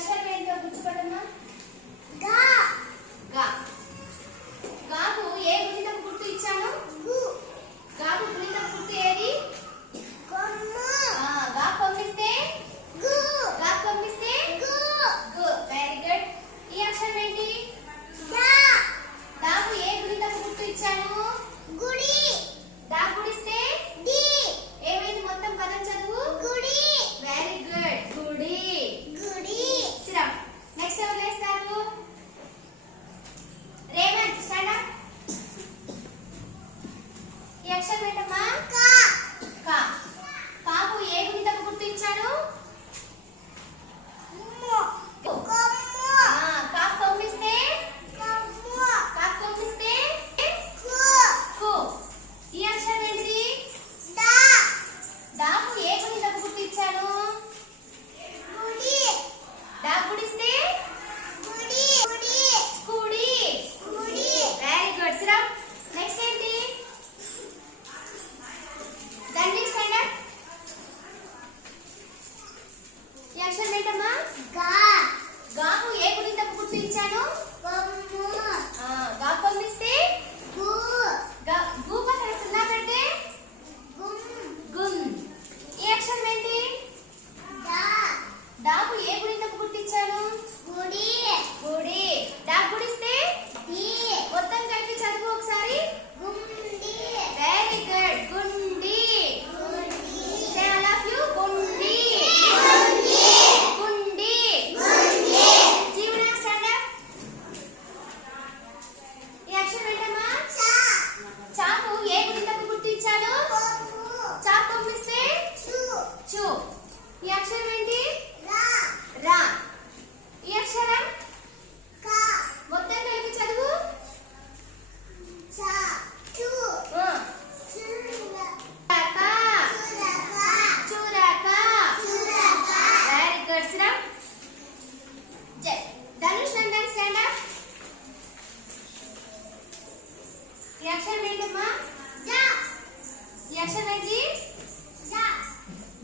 అక్షరం ఏంటో గుర్తుపట్టమ్మా. గా. గా. గాకు ఏ గుణితపు గుర్తు ఇచ్చాను? గు. గాకు గుణితపు గుర్తు ఏది? కొమ్ము. గా కొమ్మిస్తే గు. గా కొమ్మిస్తే గు. గు. Very good. ఈ అక్షరం ఏంటి? దా. దాకు ఏ గుణితపు గుర్తు ఇచ్చాను? గుడి. దా గుడిస్తే డి. ఏమైంది మొత్తం పదం చదువు? గుడి. Very good. గుడి. గుడి. సిరం. నెక్స్ట్ ఎవరు లేస్తారు? Revanth stand up. ఈ అక్షరం ఏంటమ్మా? కా. కా. కాకు ఏ గుణితపు గుర్తు ఇచ్చాను?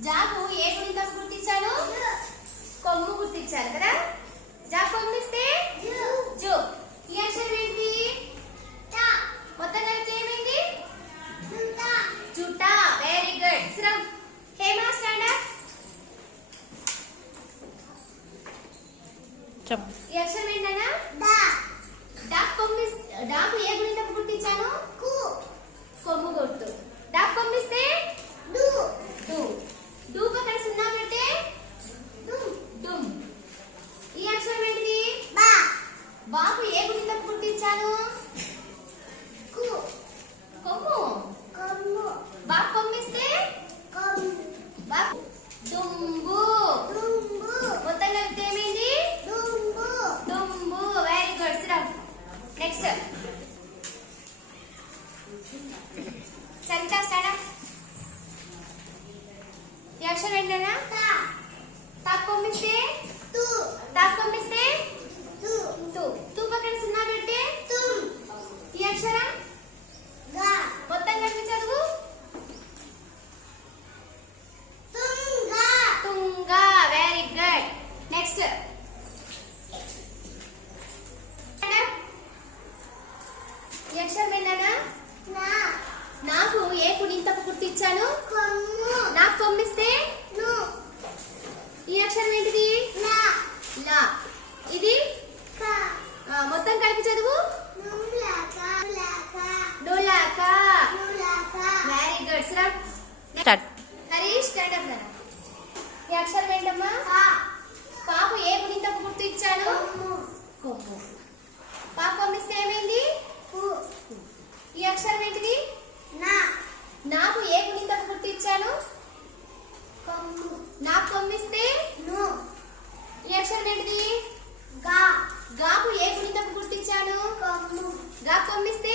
జాకు ఏ గుణితపు గుర్తించాను? కొమ్ము గుర్తించాను కదా. జా కొమ్మిస్తే జు. ఈ అక్షరం ఏంటి? టా. మొత్తం కలిపి ఏమైంది? జుటా. జుటా. Very good. శ్రమ్. Hema stand up. చెప్పు. ఈ అక్షరం ఏంటన్నా? డా. డా కొమ్మిస్తే డాకు ఏ గుణితపు గుర్తించాను? కు. కొమ్ము గుర్తు. డా కొమ్మిస్తే డు. డు. డు పక్కన సున్నా పెడితే డుమ్. డుమ్. ఈ అక్షరం ఏంటిది? బా. బాకు ఏ గుణితపు గుర్తించాను? కు. కొమ్ము. కొమ్ము. బా కొమ్మిస్తే కొమ్ము. బా. దుంబు. దుంబు. మొత్తం కలిపితే ఏమైంది? దుంబు. దుంబు. Very good. సిరం. Next Santha start up. ఈ అక్షరం ఏంటన్నా? తా. తా కొమ్మిస్తే తు. తా కొమ్మిస్తే తు. తు. తు పక్కన సున్నా పెడితే తుమ్. ఈ అక్షరం గా. మొత్తం కలిపి చదువు. తుంగా. తుంగా. Very good. నెక్స్ట్ ఈ అక్షరం ఏంటన్నా? నా. నాకు ఏ గుణితపు గుర్తించాను? కొమ్ము. నాకు కొమ్మిస్తే ను. ఈ అక్షరం ఏంటిది? లా. లా. ఇది కా. మొత్తం కలిపి చదువు. నులాకా. నులాకా. నులాకా. Very good. శ్రమ్. స్టార్ట్. Harish stand up. ఈ అక్షరం ఏంటమ్మా? పా. పాపు ఏ గుణితపు గుర్తు ఇచ్చాను? కొమ్ము. పా కొమ్మిస్తే ఏమైంది? కు. ఈ అక్షరం ఏంటిది? నా. నాకు ఏ గుణితపు గుర్తు ఇచ్చాను? కొమ్ము. నాకు కొమ్మిస్తే ను. ఈ అక్షరం ఏంటిది? గా. గాకు ఏ గుణితపు గుర్తు ఇచ్చాను? కొమ్ము. గా కొమ్మిస్తే